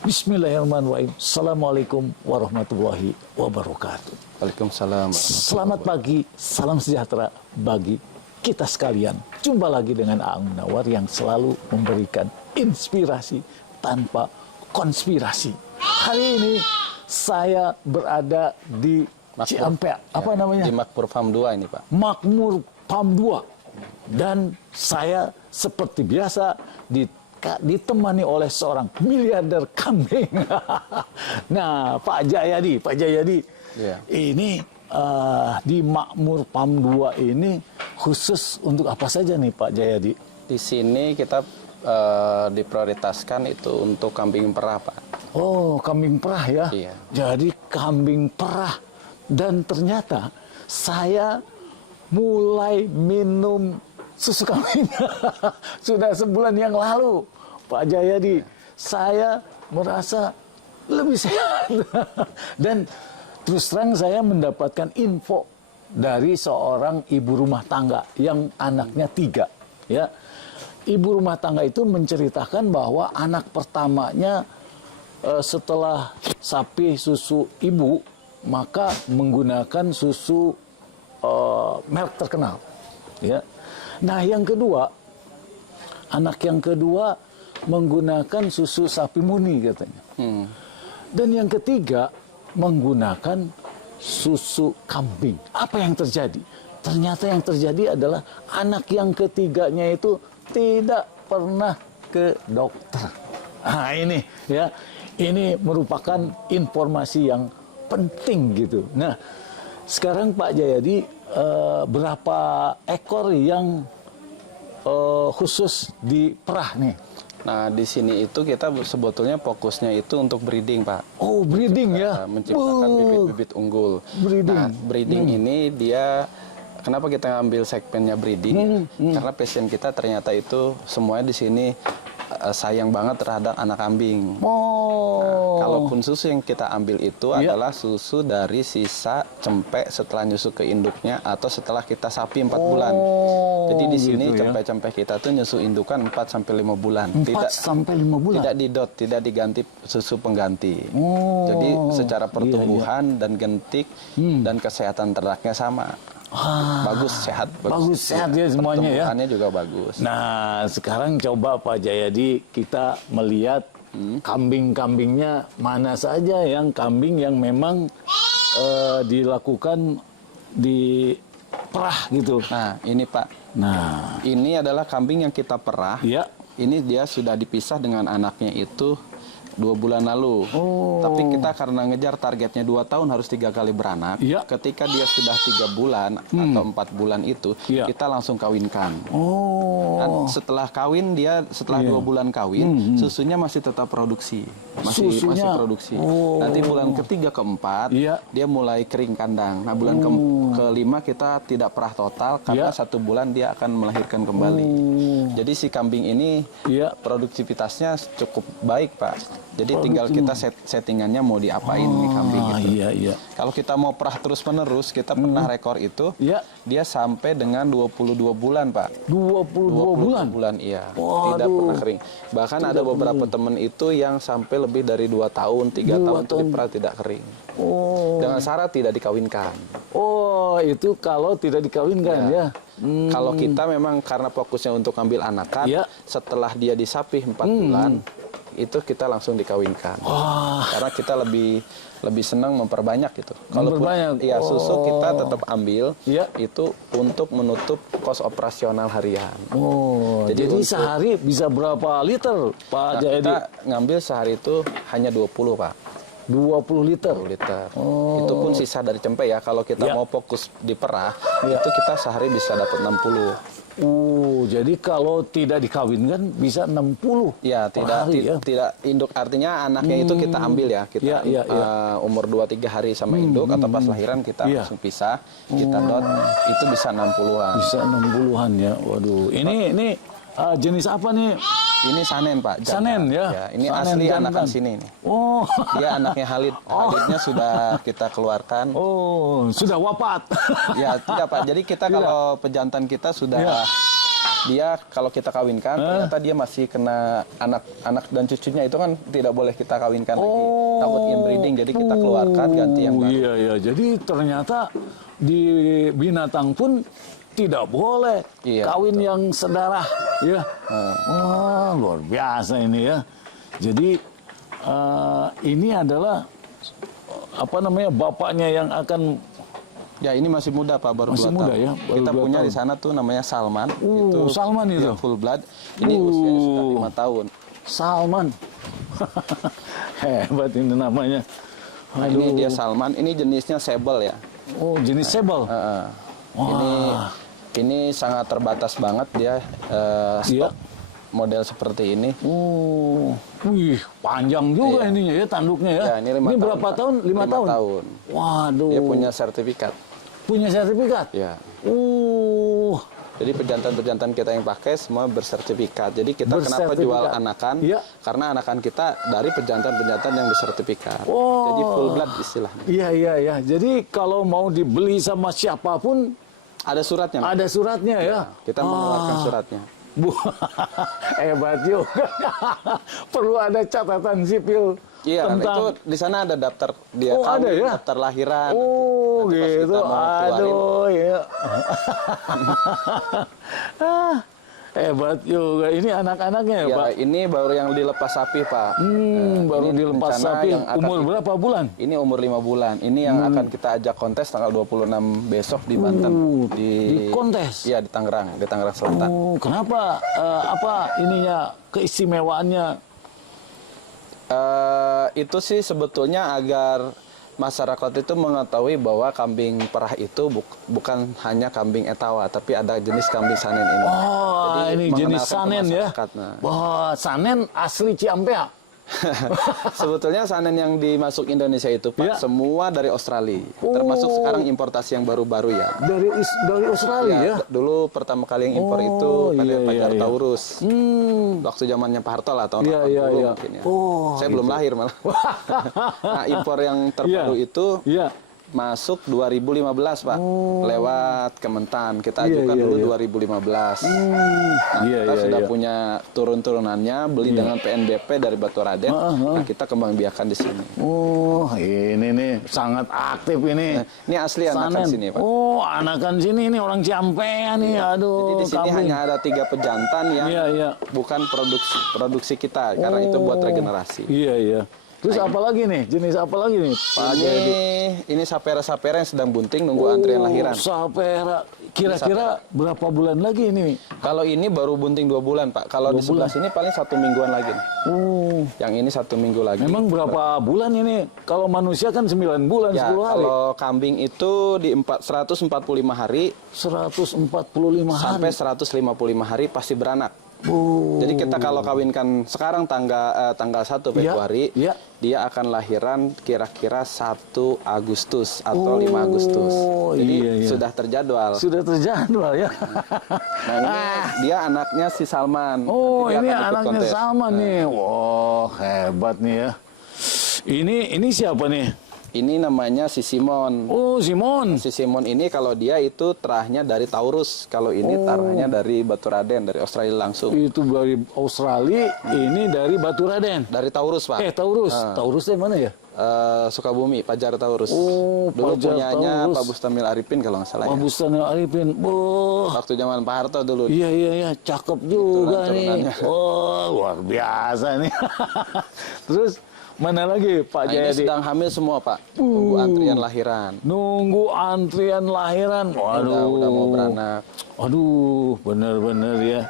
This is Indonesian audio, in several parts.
Bismillahirrahmanirrahim. Assalamualaikum warahmatullahi wabarakatuh. Waalaikumsalam. Selamat pagi, salam sejahtera bagi kita sekalian. Jumpa lagi dengan Aang Munawar yang selalu memberikan inspirasi tanpa konspirasi. Hari ini saya berada di Ciampea. Apa namanya? Di Makmur Farm 2 ini, Pak. Makmur Farm 2. Dan saya seperti biasa ditemani oleh seorang miliarder kambing. Nah, Pak Jayadi, Ya. ini di Makmur Farm 2 ini khusus untuk apa saja nih Pak Jayadi? Di sini kita diprioritaskan itu untuk kambing perah, Pak. Oh, kambing perah ya? Iya. Jadi kambing perah. Dan ternyata saya mulai minum susu kambing sudah sebulan yang lalu, Pak Jayadi. Saya merasa lebih sehat. Dan terus terang saya mendapatkan info dari seorang ibu rumah tangga yang anaknya 3. Ya, ibu rumah tangga itu menceritakan bahwa anak pertamanya setelah sapi susu ibu, maka menggunakan susu merek terkenal. Ya. Nah, yang kedua, anak yang kedua menggunakan susu sapi murni katanya. Dan yang ketiga menggunakan susu kambing. Apa yang terjadi? Ternyata yang terjadi adalah anak yang ketiganya itu tidak pernah ke dokter. Nah, ini ya, ini merupakan informasi yang penting gitu. Nah, sekarang Pak Jayadi, berapa ekor yang khusus di perah nih? Nah, di sini itu kita sebetulnya fokusnya itu untuk breeding, Pak. Oh, breeding ya? Menciptakan bibit-bibit unggul. Breeding. Nah, breeding ini dia, kenapa kita ngambil segmennya breeding? Karena passion kita ternyata itu semuanya di sini sayang banget terhadap anak kambing. Oh. Nah, kalaupun susu yang kita ambil itu adalah susu dari sisa cempek setelah nyusu ke induknya atau setelah kita sapi 4 bulan. Jadi di sini gitu ya. cempek-cempek kita tuh nyusu indukan 4 sampai 5 bulan. 4 sampai 5 bulan. Tidak didot, tidak diganti susu pengganti. Jadi secara pertumbuhan dan gentik dan kesehatan ternaknya sama. Bagus, sehat. Bagus, sehat ya semuanya ya. Pertumbuhannya juga bagus. Nah, sekarang coba Pak Jayadi kita melihat kambing-kambingnya mana saja yang kambing yang memang dilakukan di perah gitu. Nah, ini Pak. Nah, Ini adalah kambing yang kita perah. ya. Ini dia sudah dipisah dengan anaknya itu 2 bulan lalu. Tapi kita karena ngejar targetnya 2 tahun harus 3 kali beranak. Ya. Ketika dia sudah 3 bulan atau 4 bulan itu, Ya. kita langsung kawinkan. Oh. Kan setelah kawin dia setelah 2 bulan kawin, susunya masih tetap produksi. Masih produksi. Nanti bulan ketiga keempat Iya. dia mulai kering kandang. Nah, bulan kelima kita tidak perah total karena 1 bulan dia akan melahirkan kembali. Jadi si kambing ini Iya. produktivitasnya cukup baik, Pak. Jadi tinggal kita settingannya mau diapain nih kambing gitu. Iya. Kalau kita mau perah terus-menerus, kita pernah rekor itu, Iya. dia sampai dengan 22 bulan, Pak. 22 bulan. Iya. Waduh. Tidak pernah kering. Bahkan ada beberapa teman itu yang sampai lebih dari 2 tahun, 3 tahun itu diperah tidak kering. Dengan syarat tidak dikawinkan. Oh, itu kalau tidak dikawinkan ya. Kalau kita memang karena fokusnya untuk ambil anakan, Iya. setelah dia disapih 4 bulan, itu kita langsung dikawinkan. Karena kita lebih senang memperbanyak gitu. Kalaupun ya susu kita tetap ambil, Iya. itu untuk menutup kos operasional harian. Jadi sehari bisa berapa liter, Pak Nah, Jayadi? kita ngambil sehari itu hanya 20, Pak. 20 liter. 20 liter. Itu pun sisa dari cempe ya. Kalau kita Ya. mau fokus di perah, itu kita sehari bisa dapat 60. Jadi kalau tidak dikawinkan bisa 60 Ya, per hari ya. tidak induk, artinya anaknya itu kita ambil ya. Kita umur 2-3 hari sama induk atau pas lahiran kita langsung pisah, kita dot, itu bisa 60-an. Bisa 60-an ya. Waduh. Ini jenis apa nih? Ini Sanen, Pak. Jantan. Sanen ya. Ini Sanen asli jantan. anakan sini nih. Oh. Dia anaknya Halid. Halidnya sudah kita keluarkan. Oh, sudah wafat. Ya, tidak, Pak. Jadi kita kalau pejantan kita sudah dia kalau kita kawinkan ternyata dia masih kena anak dan cucunya itu kan tidak boleh kita kawinkan lagi, takut inbreeding, jadi kita keluarkan ganti yang baru. Iya, iya. Jadi ternyata di binatang pun tidak boleh kawin yang sedarah, ya. Wah, luar biasa ini ya. Jadi ini adalah apa namanya, bapaknya yang akan. Ya, ini masih muda Pak, baru Masih 2 muda tahun. ya, baru Kita 2 punya tahun. di sana tuh namanya Salman. Salman itu. Ya, full blood. Ini usianya sudah 5 tahun. Salman. Hebat ini namanya. Nah, ini dia Salman. Ini jenisnya sable ya. Oh, jenis sable. Ini sangat terbatas banget dia stok model seperti ini. Wih, panjang juga ininya ya, tanduknya ya. Ya, ini 5 berapa tahun? 5 tahun? tahun. Waduh. Dia punya sertifikat. Punya sertifikat? Ya. Uh. Jadi pejantan-pejantan kita yang pakai semua bersertifikat. Jadi kita kenapa jual anakan? Ya. Karena anakan kita dari pejantan-pejantan yang bersertifikat. Oh. Jadi full blood istilahnya. Iya, iya, iya. Jadi kalau mau dibeli sama siapapun, ada suratnya. ada suratnya ya. Kita mengeluarkan suratnya. Hebat juga. Perlu ada catatan sipil. Iya, tentang... itu di sana ada daftar dia ada ya? daftar lahiran. Oh, nanti pas gitu. kita mau keluarin. Aduh, ya. Hebat juga. Ini anak-anaknya ya, Ya, Pak? ini baru yang dilepas sapi, Pak. Baru ini dilepas rencana sapi. yang akan Umur berapa bulan? Ini umur 5 bulan. Ini yang akan kita ajak kontes tanggal 26 besok di Banten. Di kontes? Iya, di Tangerang Selatan. Oh, kenapa? Apa ininya, keistimewaannya? Itu sih sebetulnya agar masyarakat itu mengetahui bahwa kambing perah itu bukan hanya kambing etawa, tapi ada jenis kambing sanen ini. Oh, jadi, ini jenis sanen ya? Nah. Wah, sanen asli Ciampea. Sebetulnya sanen yang dimasuk Indonesia itu Pak, semua dari Australia. Termasuk sekarang importasi yang baru-baru ya. Dari Australia ya? Dulu pertama kali yang impor itu Pajar Taurus. Waktu zamannya Pak Harto lah, tahun 80 mungkin ya. Saya belum lahir malah. Nah, impor yang terbaru itu masuk 2015 Pak, lewat Kementan. Kita ajukan dulu 2015. Nah, kita sudah punya turun-turunannya, beli dengan PNBP dari Baturaden. Nah, kita kembang biakan di sini. Oh, ini nih sangat aktif ini. Ini asli anakan sini Pak. Oh, anakan sini ini orang Ciampea nih. Aduh. Jadi di sini hanya ada 3 pejantan yang bukan produksi kita, karena itu buat regenerasi. Iya, iya. Terus apa lagi nih? Jenis apa lagi nih, Pak Jayadi? Ini sapera-sapera yang sedang bunting nunggu antrian lahiran. Sapera. Kira-kira berapa bulan lagi ini? Kalau ini baru bunting 2 bulan, Pak. Kalau di sebelah sini paling 1 mingguan lagi. Yang ini 1 minggu lagi. Memang berapa bulan ini? Kalau manusia kan 9 bulan, 10 hari. Kalau kambing itu di 145 hari. 145 hari. Sampai 155 hari pasti beranak. Jadi kita kalau kawinkan sekarang tanggal 1 Februari, dia akan lahiran kira-kira 1 Agustus atau 5 Agustus. Jadi sudah terjadwal. Sudah terjadwal ya. Nah, ini dia anaknya si Salman. Oh, ini anaknya Salman nih. Wah, hebat nih ya. Ini siapa nih? Ini namanya si Simon. Oh, Simon. Si Simon ini kalau dia itu terahnya dari Taurus. Kalau ini terahnya dari Baturaden, dari Australia langsung. Itu dari Australia, ini dari Baturaden. Dari Taurus, Pak. Taurus. Taurus dari mana ya? Sukabumi, Pajar Taurus. Oh, dulu Pajar punyanya Taurus. Pak Bustamil Arifin kalau nggak salah Pak Bustamil Arifin. Waktu zaman Pak Harto dulu. Iya, cakep juga nih. Oh, luar biasa nih. Terus mana lagi Pak Jayadi? Ini sedang hamil semua Pak. Nunggu antrian lahiran. Nunggu antrian lahiran. Waduh. Udah mau beranak. Aduh, bener-bener ya.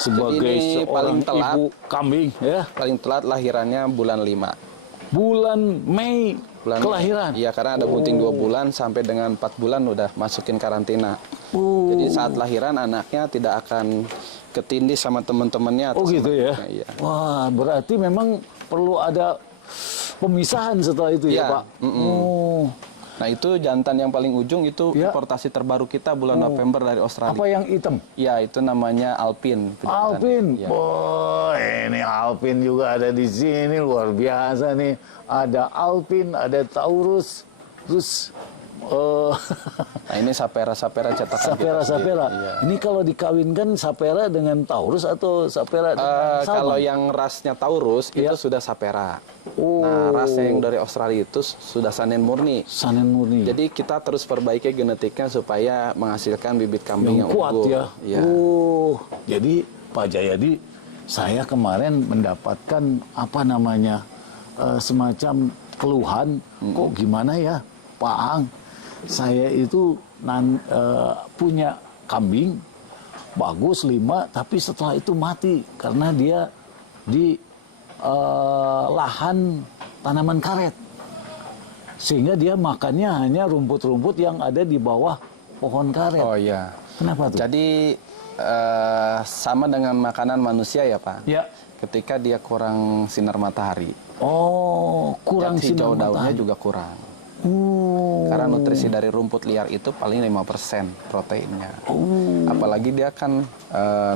Sebagai seorang ibu kambing ya. Paling telat lahirannya bulan 5. Bulan Mei kelahiran? Iya, karena ada bunting 2 bulan sampai dengan 4 bulan udah masukin karantina. Jadi saat lahiran anaknya tidak akan ketindih sama teman-temannya. Oh gitu ya? Iya. Wah, berarti memang perlu ada pemisahan setelah itu ya, Pak? Nah, itu jantan yang paling ujung itu importasi terbaru kita bulan November dari Australia. Apa yang hitam? Ya, itu namanya Alpin. Alpin? Oh, ini Alpin juga ada di sini, luar biasa nih. Ada Alpin, ada Taurus, terus Nah, ini sapera cetakan kita sendiri. Sapera. Iya. Ini kalau dikawinkan sapera dengan Taurus atau sapera dengan Salman? Kalau yang rasnya Taurus itu sudah sapera. Nah, ras yang dari Australia itu sudah Sanen murni. Sanen murni. Jadi kita terus perbaiki genetiknya supaya menghasilkan bibit kambing yang kuat unggul. ya. Iya. Jadi Pak Jayadi, saya kemarin mendapatkan apa namanya semacam keluhan, kok gimana ya Pak Ang, saya itu punya kambing bagus 5, tapi setelah itu mati karena dia di lahan tanaman karet, sehingga dia makannya hanya rumput-rumput yang ada di bawah pohon karet. Oh iya. Kenapa tuh? Jadi sama dengan makanan manusia ya Pak. Ya. Ketika dia kurang sinar matahari. Oh, kurang zat hijau sinar daunnya matahari. juga kurang. Karena nutrisi dari rumput liar itu paling 5% proteinnya. Apalagi dia kan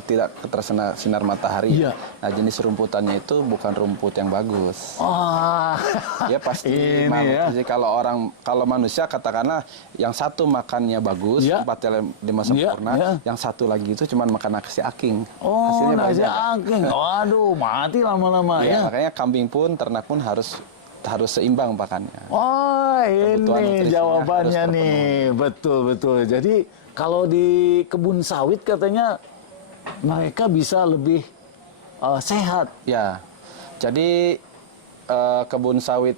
tidak terkena sinar matahari. Iya. Nah, jenis rumputannya itu bukan rumput yang bagus. Wah. Dia pasti Ini ya. Jadi kalau manusia katakanlah yang satu makannya bagus, Ya. 4/5 Ya, sempurna, ya. yang satu lagi itu cuma makan nasi aking. Oh, Hasilnya nasi banyak. aking. Waduh, mati lama-lama Ya, ya. makanya kambing pun, ternak pun harus seimbang pakannya. Oh, Kebutuhan ini nutrisinya jawabannya harus nih. Betul. Jadi kalau di kebun sawit katanya mereka bisa lebih sehat. Ya, jadi kebun sawit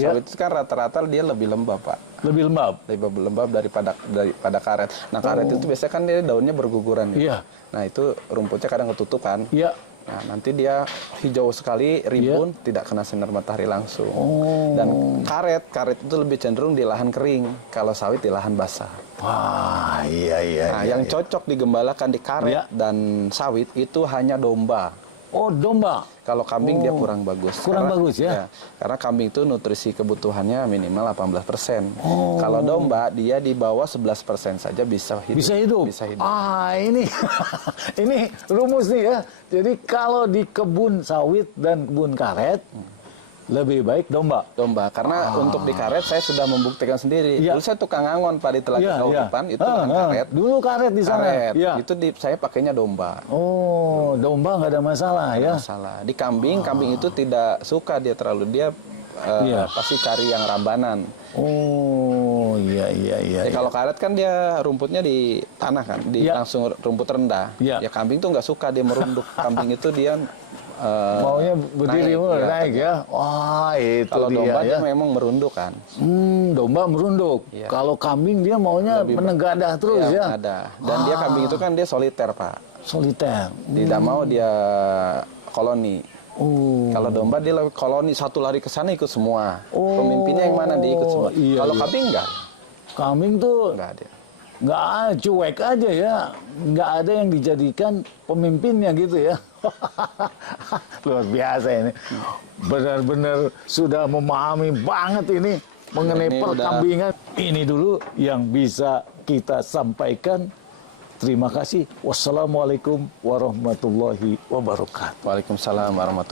Ya. itu kan rata-rata dia lebih lembab, Pak. Lebih lembab. Lebih lembab daripada karet. Nah, karet itu biasanya kan dia daunnya berguguran. Gitu. Iya. Nah, itu rumputnya kadang ketutupan. Iya. Nah, nanti dia hijau sekali, rimbun, tidak kena sinar matahari langsung. Dan karet itu lebih cenderung di lahan kering, kalau sawit di lahan basah. Wah, iya. Nah, yang cocok digembalakan di karet dan sawit itu hanya domba. Oh, domba. Kalau kambing dia kurang bagus. Kurang bagus ya? Karena kambing itu nutrisi kebutuhannya minimal 18%. Kalau domba dia di bawah 11% saja bisa hidup. Bisa hidup. Ah, ini ini rumus nih ya. Jadi kalau di kebun sawit dan kebun karet lebih baik domba. Karena untuk di karet saya sudah membuktikan sendiri. Iya. Dulu saya tukang angon Pak di Telaga Kaudipan, itu kan karet. Dulu karet di sana. Karet. Iya. Itu saya pakainya domba. Oh, domba nggak ada masalah ya. Masalah. Di kambing itu tidak suka dia terlalu, dia pasti cari yang rambanan. Oh, iya. Jadi kalau karet kan dia rumputnya di tanah kan, langsung rumput rendah. Iya. Ya kambing tuh nggak suka dia merunduk. Kambing itu dia maunya berdiri naik ya. Wah, itu kalau dia domba ya. dia memang merunduk kan. Domba merunduk. Iya. Kalau kambing dia maunya menegadah terus ya. Ada. Dan dia kambing itu kan dia soliter Pak. Soliter. Tidak mau dia koloni. Kalau domba dia koloni, satu lari ke sana ikut semua. Pemimpinnya yang mana dia ikut semua. Kalau kambing enggak. Kambing tuh Enggak ada. nggak cuek aja ya, nggak ada yang dijadikan pemimpinnya gitu ya. Luar biasa ini, benar-benar sudah memahami banget ini mengenai perkambingan. Ini dulu yang bisa kita sampaikan. Terima kasih. Wassalamualaikum warahmatullahi wabarakatuh. Waalaikumsalam warahmatullahi wabarakatuh.